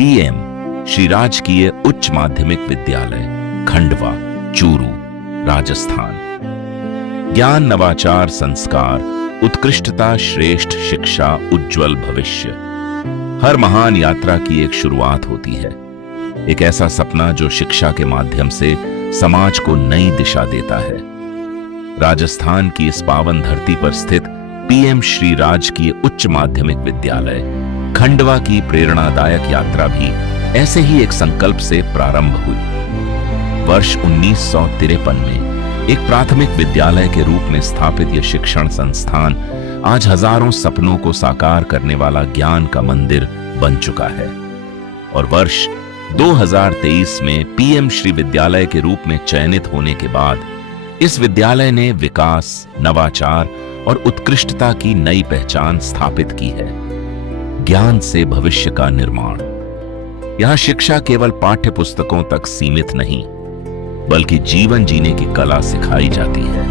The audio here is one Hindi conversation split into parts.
पीएम श्री राजकीय उच्च माध्यमिक विद्यालय, खंडवा, चूरू, राजस्थान। ज्ञान, नवाचार, संस्कार, उत्कृष्टता, श्रेष्ठ शिक्षा, उज्जवल भविष्य। हर महान यात्रा की एक शुरुआत होती है, एक ऐसा सपना जो शिक्षा के माध्यम से समाज को नई दिशा देता है। राजस्थान की इस पावन धरती पर स्थित पीएम श्री राजकीय उच्च माध्यमिक विद्यालय, खंडवा की प्रेरणादायक यात्रा भी ऐसे ही एक संकल्प से प्रारंभ हुई। वर्ष 1953 में एक प्राथमिक विद्यालय के रूप में स्थापित यह शिक्षण संस्थान आज हजारों सपनों को साकार करने वाला ज्ञान का मंदिर बन चुका है। और वर्ष 2023 में पीएम श्री विद्यालय के रूप में चयनित होने के बाद इस विद्यालय ने विकास, नवाचार और उत्कृष्टता की नई पहचान स्थापित की है। ज्ञान से भविष्य का निर्माण। यहां शिक्षा केवल पाठ्य पुस्तकों तक सीमित नहीं, बल्कि जीवन जीने की कला सिखाई जाती है।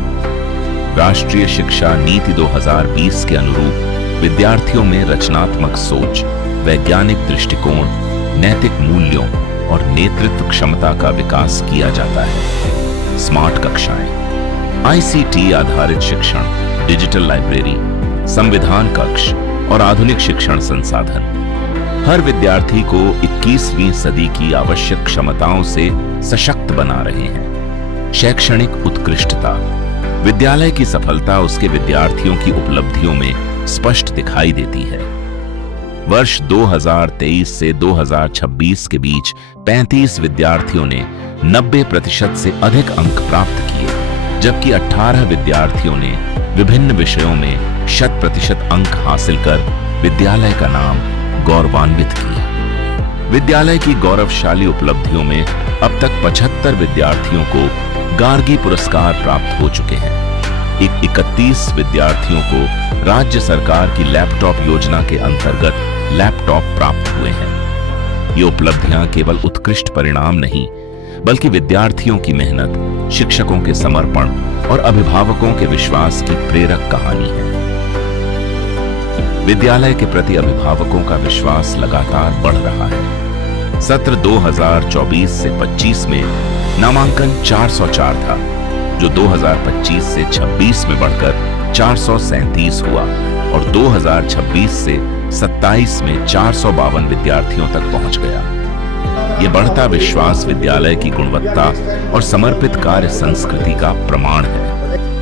राष्ट्रीय शिक्षा नीति 2020 के अनुरूप विद्यार्थियों में रचनात्मक सोच, वैज्ञानिक दृष्टिकोण, नैतिक मूल्यों और नेतृत्व क्षमता का विकास किया जाता है। स्मार्ट कक्षाएं, आईसीटी आधारित शिक्षण, डिजिटल लाइब्रेरी, संविधान कक्ष और आधुनिक शिक्षण संसाधन हर विद्यार्थी को 21वीं सदी की आवश्यक क्षमताओं से सशक्त बना रहे हैं। शैक्षणिक उत्कृष्टता। विद्यालय की सफलता उसके विद्यार्थियों की उपलब्धियों में स्पष्ट दिखाई देती है। वर्ष 2023 से 2026 के बीच 35 विद्यार्थियों ने 90% से अधिक अंक प्राप्त किए, जबकि 18 विद्यार्थियों ने विभिन्न विषयों में 100% अंक हासिल कर विद्यालय का नाम गौरवान्वित किया। विद्यालय की गौरवशाली उपलब्धियों में अब तक 75 विद्यार्थियों को गार्गी पुरस्कार प्राप्त हो चुके हैं। 31 विद्यार्थियों को राज्य सरकार की लैपटॉप योजना के अंतर्गत लैपटॉप प्राप्त हुए हैं। ये उपलब्धियां केवल उत्कृष्ट परिणाम नहीं, बल्कि विद्यार्थियों की मेहनत, शिक्षकों के समर्पण और अभिभावकों के विश्वास की प्रेरक कहानी है। विद्यालय के प्रति अभिभावकों का विश्वास लगातार बढ़ रहा है। सत्र 2024 से 25 में नामांकन 404 था, जो 2025 से 26 में बढ़कर 437 हुआ और 2026 से 27 में 452 विद्यार्थियों तक पहुंच गया। ये बढ़ता विश्वास विद्यालय की गुणवत्ता और समर्पित कार्य संस्कृति का प्रमाण है।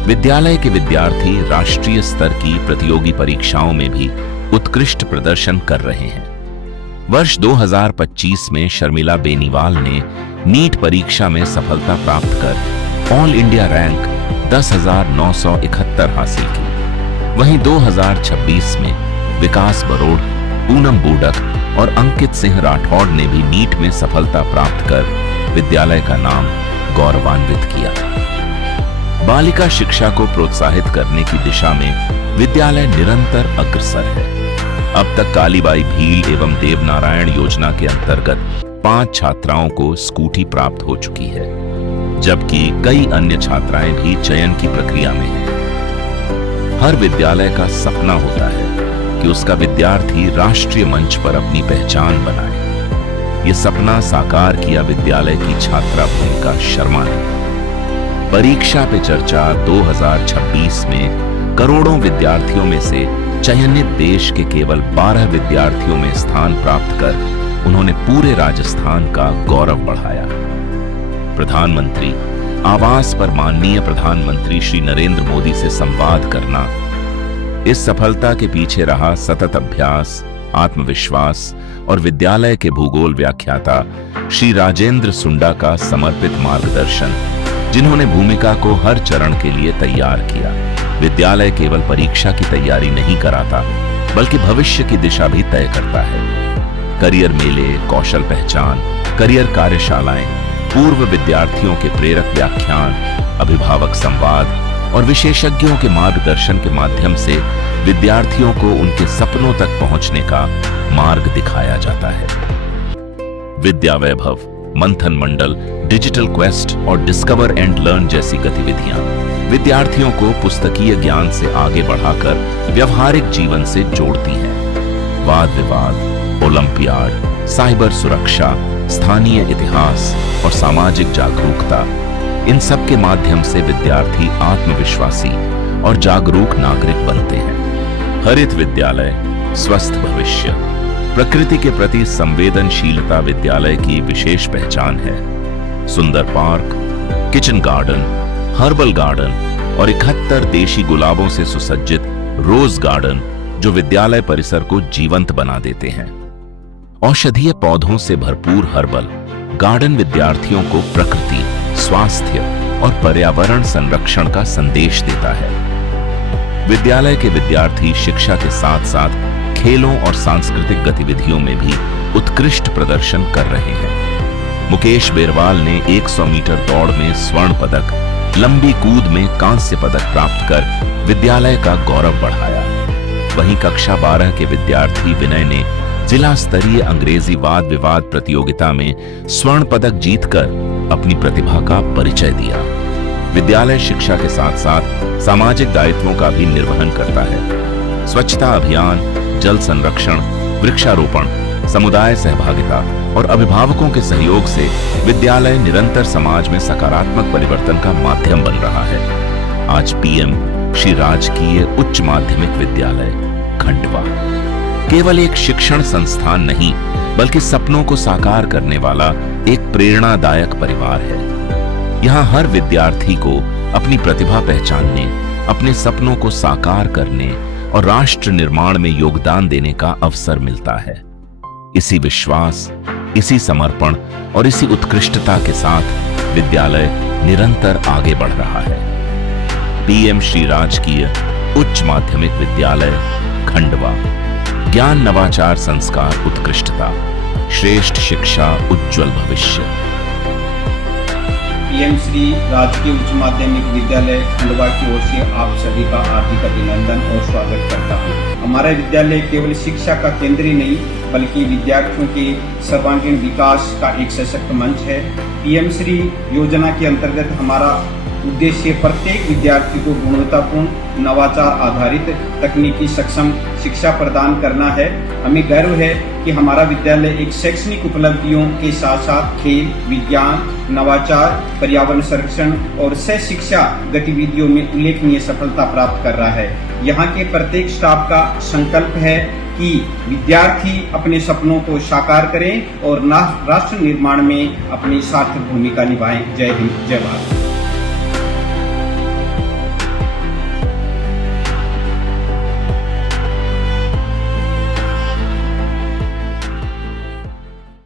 विद्यालय के विद्यार्थी राष्ट्रीय स्तर की प्रतियोगी परीक्षाओं में भी उत्कृष्ट प्रदर्शन कर रहे हैं। वर्ष 2025 में शर्मिला बेनीवाल ने नीट परीक्षा में सफलता प्राप्त कर ऑल इंडिया रैंक 10,971 हासिल की। वहीं 2026 में विकास बरोड़, पूनम बूडक और अंकित सिंह राठौड़ ने भी नीट में सफलता प्राप्त कर विद्यालय का नाम गौरवान्वित किया। बालिका शिक्षा को प्रोत्साहित करने की दिशा में विद्यालय निरंतर अग्रसर है। अब तक कालीबाई भील एवं देवनारायण योजना के अंतर्गत 5 छात्राओं को स्कूटी प्राप्त हो चुकी है, जबकि कई अन्य छात्राएं भी चयन की प्रक्रिया में हैं। हर विद्यालय का सपना होता है कि उसका विद्यार्थी राष्ट्रीय मंच पर अपनी पहचान बनाए। ये सपना साकार किया विद्यालय की छात्रा भूमिका शर्मा ने। परीक्षा पे चर्चा 2026 में करोड़ों विद्यार्थियों में से चयनित देश के केवल 12 विद्यार्थियों में स्थान प्राप्त कर उन्होंने पूरे राजस्थान का गौरव बढ़ाया। प्रधानमंत्री आवास पर माननीय प्रधानमंत्री श्री नरेंद्र मोदी से संवाद करना, इस सफलता के पीछे रहा सतत अभ्यास, आत्मविश्वास और विद्यालय के भूगोल व्याख्याता श्री राजेंद्र सुंडा का समर्पित मार्गदर्शन, जिन्होंने भूमिका को हर चरण के लिए तैयार किया। विद्यालय केवल परीक्षा की तैयारी नहीं कराता, बल्कि भविष्य की दिशा भी तय करता है। करियर मेले, कौशल पहचान, करियर कार्यशालाएं, पूर्व विद्यार्थियों के प्रेरक व्याख्यान, अभिभावक संवाद और विशेषज्ञों के मार्गदर्शन के माध्यम से विद्यार्थियों को उनके सपनों तक पहुंचने का मार्ग दिखाया जाता है। विद्या वैभव, मंथन मंडल, डिजिटल क्वेस्ट और डिस्कवर एंड लर्न जैसी गतिविधियां विद्यार्थियों को पुस्तकीय ज्ञान से आगे बढ़ाकर व्यवहारिक जीवन से जोड़ती हैं। वाद विवाद, ओलंपियाड, साइबर सुरक्षा, स्थानीय इतिहास और सामाजिक जागरूकता, इन सब के माध्यम से विद्यार्थी आत्मविश्वासी और जागरूक नागरिक बनते हैं। हरित विद्यालय, स्वस्थ भविष्य। प्रकृति के प्रति संवेदनशीलता विद्यालय की विशेष पहचान है। सुंदर park, kitchen garden, herbal garden और 71 देशी गुलाबों से सुसज्जित रोज गार्डन जो विद्यालय परिसर को जीवंत बना देते हैं। औषधीय पौधों से भरपूर हर्बल गार्डन विद्यार्थियों को प्रकृति, स्वास्थ्य और पर्यावरण संरक्षण का संदेश देता है। विद्यालय के विद्यार्थी शिक्षा के साथ साथ खेलों और सांस्कृतिक गतिविधियों में भी उत्कृष्ट प्रदर्शन कर रहे हैं। मुकेश बेरवाल ने 100 मीटर दौड़ में स्वर्ण पदक, लंबी कूद में कांस्य पदक प्राप्त कर विद्यालय का गौरव बढ़ाया। वहीं कक्षा 12 के विद्यार्थी विनय ने जिला स्तरीय अंग्रेजी वाद विवाद प्रतियोगिता में स्वर्ण पदक जीतकर अपनी प्रतिभा का परिचय दिया। विद्यालय शिक्षा के साथ साथ सामाजिक दायित्वों का भी निर्वहन करता है। स्वच्छता अभियान, जल संरक्षण, वृक्षारोपण, समुदाय सहभागिता और अभिभावकों के सहयोग से विद्यालय निरंतर समाज में सकारात्मक परिवर्तन का माध्यम बन रहा है। आज पीएम श्री राजकीय उच्च माध्यमिक विद्यालय खंडवा केवल एक शिक्षण संस्थान नहीं, बल्कि सपनों को साकार करने वाला एक प्रेरणादायक परिवार है। यहाँ हर विद्यार्थी को अपनी प्रतिभा पहचानने, अपने सपनों को साकार करने और राष्ट्र निर्माण में योगदान देने का अवसर मिलता है। इसी विश्वास, इसी समर्पण और इसी उत्कृष्टता के साथ विद्यालय निरंतर आगे बढ़ रहा है। पीएम श्री राजकीय उच्च माध्यमिक विद्यालय खंडवा, ज्ञान नवाचार संस्कार उत्कृष्टता, श्रेष्ठ शिक्षा उज्जवल भविष्य। पीएम श्री राजकीय उच्च माध्यमिक विद्यालय खंडवा की ओर से आप सभी का हार्दिक अभिनंदन और स्वागत करता हूँ। हमारा विद्यालय केवल शिक्षा का केंद्र ही नहीं, बल्कि विद्यार्थियों के सर्वांगीण विकास का एक सशक्त मंच है। पीएम श्री योजना के अंतर्गत हमारा उद्देश्य प्रत्येक विद्यार्थी को गुणवत्तापूर्ण, नवाचार आधारित, तकनीकी सक्षम शिक्षा प्रदान करना है। हमें गर्व है कि हमारा विद्यालय एक शैक्षणिक उपलब्धियों के साथ साथ खेल, विज्ञान, नवाचार, पर्यावरण संरक्षण और सह शिक्षा गतिविधियों में उल्लेखनीय सफलता प्राप्त कर रहा है। यहाँ के प्रत्येक स्टाफ का संकल्प है कि विद्यार्थी अपने सपनों को साकार करें और राष्ट्र निर्माण में अपनी सार्थक भूमिका निभाएं। जय हिंद, जय भारत।